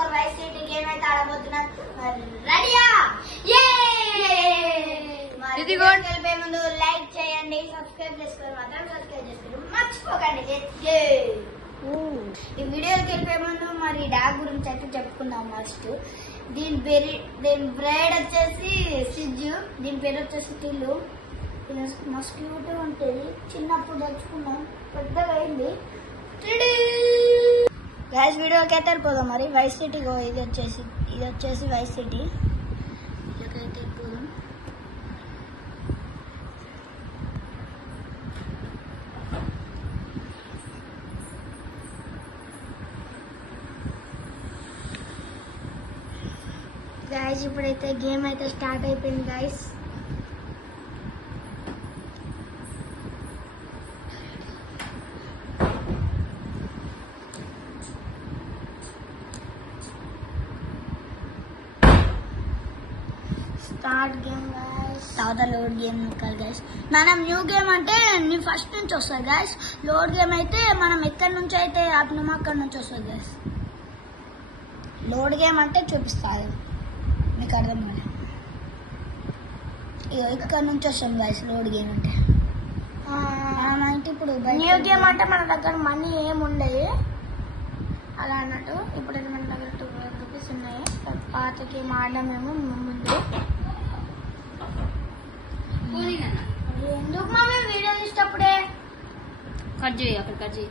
For vice city game అయితే ఆడబోతున్నాం. రెడీయా? వెళ్ళిపోయే ముందు లైక్ చేయండి, సబ్స్క్రైబ్ చేసుకోండి, మాత్రం సబ్స్క్రైబ్ చేసుకోండి మర్చిపోకండి. ఈ వీడియోకి వెళ్ళిపోయే ముందు మరి డాగ్ గురించి అయితే చెప్పుకుందాం. ఫస్ట్ దీని బ్రైడ్ వచ్చేసి సిజ్జు, దీని పేరు వచ్చేసి టిల్లు. మస్తు క్యూట్ ఉంటుంది. చిన్నప్పుడు తెచ్చుకున్నాం, పెద్దగా అయింది. గ్యాస్ వీడియోకి అయితే వెళ్ళిపోదాం. మరి వైస్ సిటీ ఇది వచ్చేసి వైస్ సిటీ. ఇక్కడికైతే వెళ్ళిపోదాం. గాయస్ ఇప్పుడైతే గేమ్ అయితే స్టార్ట్ అయిపోయింది గాయస్. Start game guys. తర్వాత లోడ్ గేమ్ నొక్కాలి గాయస్. మనం న్యూ గేమ్ అంటే నీ ఫస్ట్ నుంచి వస్తుంది గాయస్. లోడ్ గేమ్ అయితే మనం ఎక్కడి నుంచి అయితే ఆపినామో అక్కడి నుంచి వస్తుంది గాయస్. లోడ్ గేమ్ అంటే చూపిస్తారు, మీకు అర్థం కాదు. ఇక్కడ నుంచి వస్తాం గాయస్ లోడ్ గేమ్ అంటే. ఇప్పుడు న్యూ గేమ్ అంటే మన దగ్గర మనీ ఏమి ఉండవు అలా అన్నట్టు. ఇప్పుడైతే మన దగ్గర 200 రూపీస్ ఉన్నాయి. పాత గేమ్ ఆడమేమో ముందు. ఎందుకు మా మేము వీడియో తీసేటప్పుడే కట్ చేయి, అక్కడ కట్ చేయి.